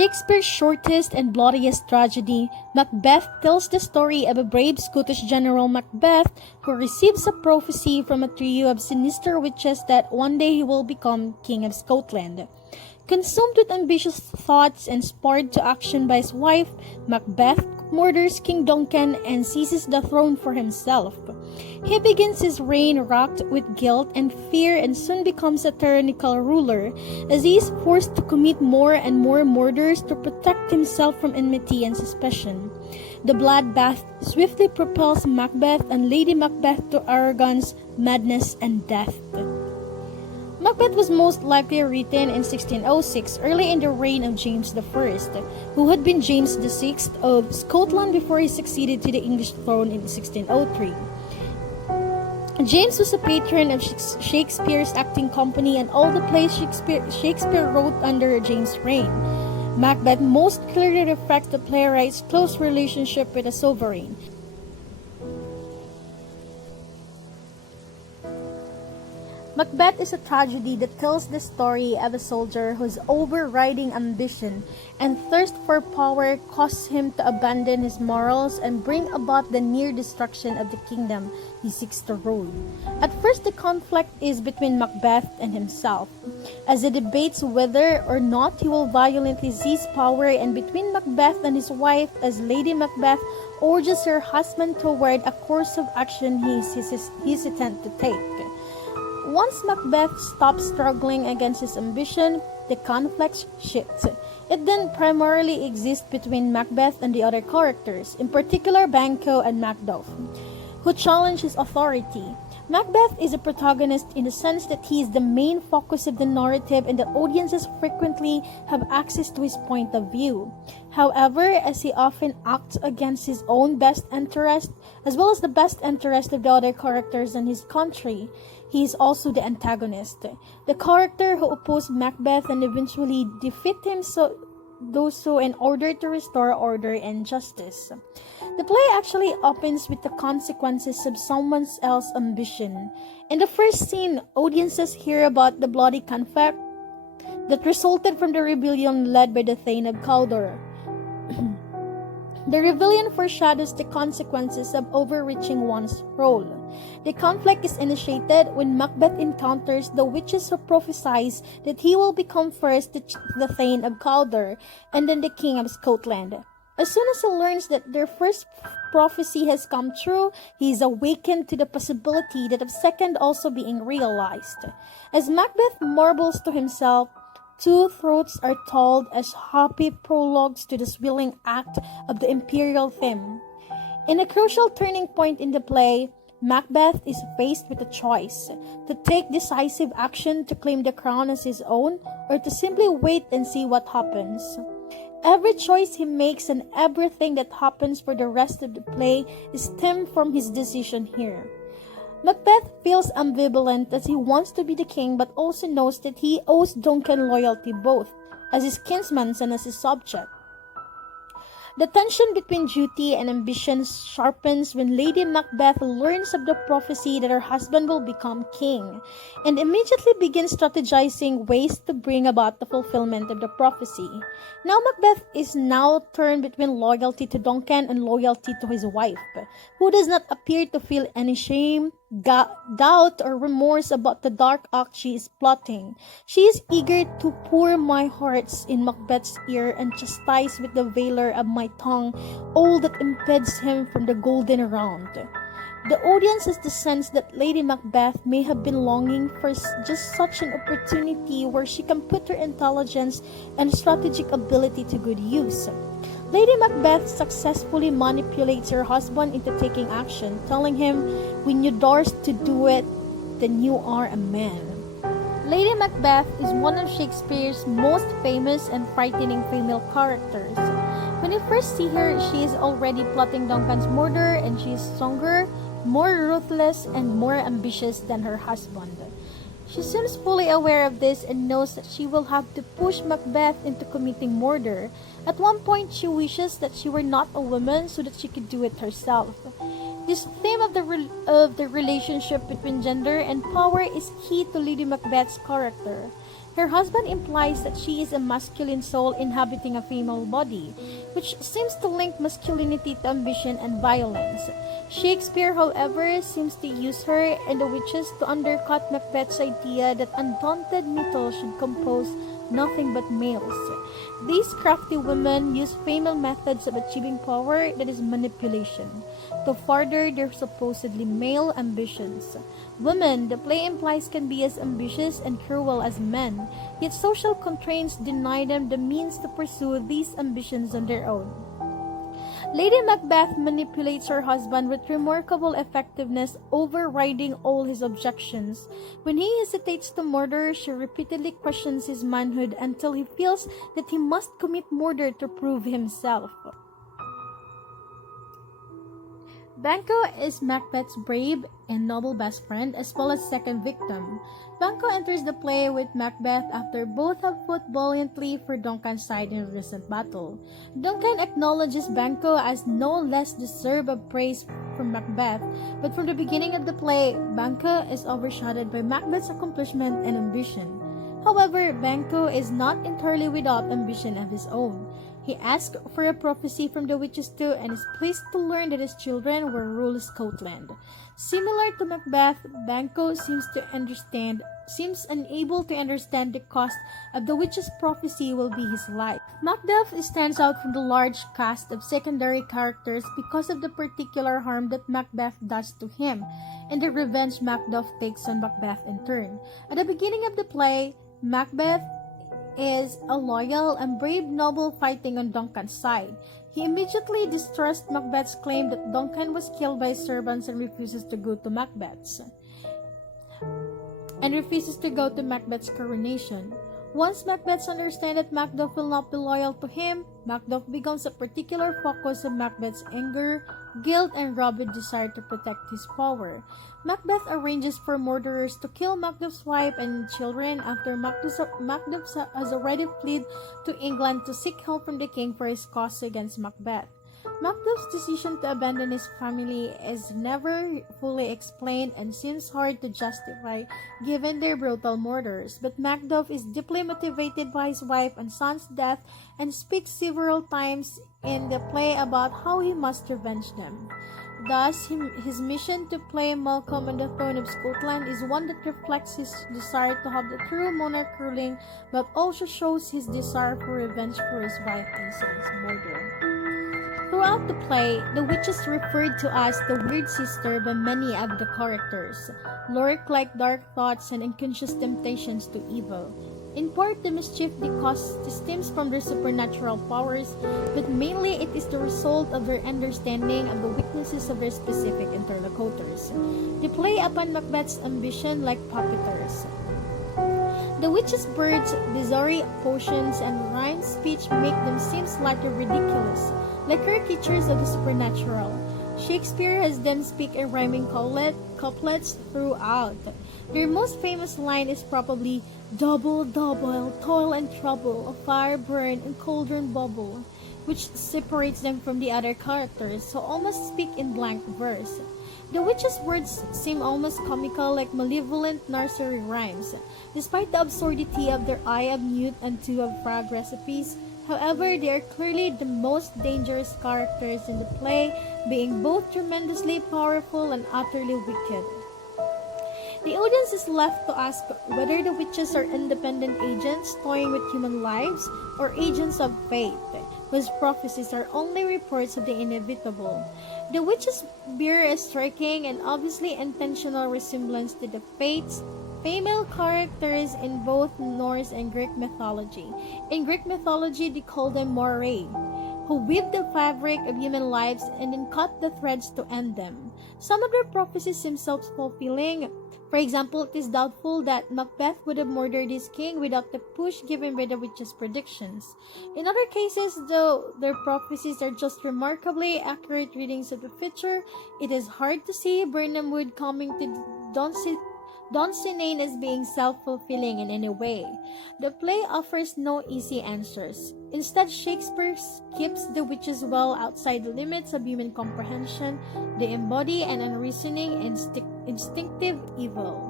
Shakespeare's shortest and bloodiest tragedy, Macbeth tells the story of a brave Scottish general Macbeth who receives a prophecy from a trio of sinister witches that one day he will become King of Scotland. Consumed with ambitious thoughts and spurred to action by his wife, Macbeth murders King Duncan and seizes the throne for himself. He begins his reign racked with guilt and fear and soon becomes a tyrannical ruler, as he is forced to commit more and more murders to protect himself from enmity and suspicion. The bloodbath swiftly propels Macbeth and Lady Macbeth to arrogance, madness, and death. Macbeth was most likely written in 1606, early in the reign of James I, who had been James VI of Scotland before he succeeded to the English throne in 1603. James was a patron of Shakespeare's acting company and all the plays Shakespeare wrote under James' reign. Macbeth most clearly reflects the playwright's close relationship with the sovereign. Macbeth is a tragedy that tells the story of a soldier whose overriding ambition and thirst for power cause him to abandon his morals and bring about the near destruction of the kingdom he seeks to rule. At first, the conflict is between Macbeth and himself, as he debates whether or not he will violently seize power, and between Macbeth and his wife, as Lady Macbeth urges her husband toward a course of action he is hesitant to take. Once Macbeth stops struggling against his ambition, the conflict shifts. It then primarily exists between Macbeth and the other characters, in particular Banquo and Macduff, who challenge his authority. Macbeth is a protagonist in the sense that he is the main focus of the narrative and that audiences frequently have access to his point of view. However, as he often acts against his own best interest, as well as the best interest of the other characters in his country, he is also the antagonist, the character who opposed Macbeth and eventually defeat him in order to restore order and justice. The play actually opens with the consequences of someone else's ambition. In the first scene, audiences hear about the bloody conflict that resulted from the rebellion led by the Thane of Cawdor. The rebellion foreshadows the consequences of overreaching one's role. The conflict is initiated when Macbeth encounters the witches who prophesies that he will become first the Thane of Cawdor and then the King of Scotland. As soon as he learns that their first prophecy has come true, he is awakened to the possibility that of second also being realized. As Macbeth marvels to himself, two truths are told as happy prologues to the swelling act of the imperial theme. In a crucial turning point in the play, Macbeth is faced with a choice: to take decisive action to claim the crown as his own, or to simply wait and see what happens. Every choice he makes and everything that happens for the rest of the play is stemmed from his decision here. Macbeth feels ambivalent as he wants to be the king but also knows that he owes Duncan loyalty both as his kinsman and as his subject. The tension between duty and ambition sharpens when Lady Macbeth learns of the prophecy that her husband will become king, and immediately begins strategizing ways to bring about the fulfillment of the prophecy. Now Macbeth is now turned between loyalty to Duncan and loyalty to his wife, who does not appear to feel any shame, doubt, or remorse about the dark act she is plotting. She is eager to pour my hearts in Macbeth's ear and chastise with the valour of my tongue all that impedes him from the golden round. The audience has the sense that Lady Macbeth may have been longing for just such an opportunity where she can put her intelligence and strategic ability to good use. Lady Macbeth successfully manipulates her husband into taking action, telling him, "When you dare to do it, then you are a man." Lady Macbeth is one of Shakespeare's most famous and frightening female characters. When you first see her, she is already plotting Duncan's murder, and she is stronger, more ruthless, and more ambitious than her husband. She seems fully aware of this and knows that she will have to push Macbeth into committing murder. At one point, she wishes that she were not a woman so that she could do it herself. This theme of the relationship between gender and power is key to Lady Macbeth's character. Her husband implies that she is a masculine soul inhabiting a female body, which seems to link masculinity to ambition and violence. Shakespeare, however, seems to use her and the witches to undercut Macbeth's idea that undaunted Myrtle should compose nothing but males. These crafty women use female methods of achieving power, that is manipulation, to further their supposedly male ambitions. Women, the play implies, can be as ambitious and cruel as men, yet social constraints deny them the means to pursue these ambitions on their own. Lady Macbeth manipulates her husband with remarkable effectiveness, overriding all his objections. When he hesitates to murder, she repeatedly questions his manhood until he feels that he must commit murder to prove himself. Banquo is Macbeth's brave and noble best friend as well as second victim. Banquo enters the play with Macbeth after both have fought valiantly for Duncan's side in a recent battle. Duncan acknowledges Banquo as no less deserving of praise from Macbeth, but from the beginning of the play, Banquo is overshadowed by Macbeth's accomplishment and ambition. However, Banquo is not entirely without ambition of his own. He asks for a prophecy from the witches too and is pleased to learn that his children will rule Scotland. Similar to Macbeth, Banquo seems unable to understand the cost of the witch's prophecy will be his life. Macbeth stands out from the large cast of secondary characters because of the particular harm that Macbeth does to him and the revenge Macduff takes on Macbeth in turn. At the beginning of the play, Macbeth is a loyal and brave noble fighting on Duncan's side. He immediately distrusts Macbeth's claim that Duncan was killed by his servants and refuses to go to Macbeth's coronation. Once Macbeth understands that Macduff will not be loyal to him, Macduff becomes a particular focus of Macbeth's anger, guilt, and rabid desire to protect his power. Macbeth arranges for murderers to kill Macduff's wife and children after Macduff has already fled to England to seek help from the king for his cause against Macbeth. Macduff's decision to abandon his family is never fully explained and seems hard to justify given their brutal murders, but Macduff is deeply motivated by his wife and son's death and speaks several times in the play about how he must revenge them. Thus, his mission to place Malcolm on the throne of Scotland is one that reflects his desire to have the true monarch ruling, but also shows his desire for revenge for his wife and son's murder. Throughout the play, the witches referred to as the weird sister by many of the characters, lurk like dark thoughts and unconscious temptations to evil. In part, the mischief they cause stems from their supernatural powers, but mainly it is the result of their understanding of the weaknesses of their specific interlocutors. They play upon Macbeth's ambition like puppeteers. The witches' birds, bizarre potions, and rhyme speech make them seem slightly ridiculous, like caricatures of the supernatural. Shakespeare has them speak in rhyming couplets throughout. Their most famous line is probably "Double, double, toil and trouble, a fire burn and cauldron bubble," which separates them from the other characters, who almost speak in blank verse. The witches' words seem almost comical, like malevolent nursery rhymes. Despite the absurdity of their Eye of Newt and Two of Frog recipes, however, they are clearly the most dangerous characters in the play, being both tremendously powerful and utterly wicked. The audience is left to ask whether the witches are independent agents toying with human lives or agents of fate, whose prophecies are only reports of the inevitable. The witches bear a striking and obviously intentional resemblance to the fates, female characters in both Norse and Greek mythology. In Greek mythology, they call them moirae, who weave the fabric of human lives and then cut the threads to end them. Some of their prophecies seem self-fulfilling. For example, it is doubtful that Macbeth would have murdered his king without the push given by the witches' predictions. In other cases, though their prophecies are just remarkably accurate readings of the future, it is hard to see Birnam Wood coming to Don't see Nain as being self-fulfilling in any way. The play offers no easy answers. Instead, Shakespeare keeps the witches well outside the limits of human comprehension. They embody an unreasoning, instinctive evil.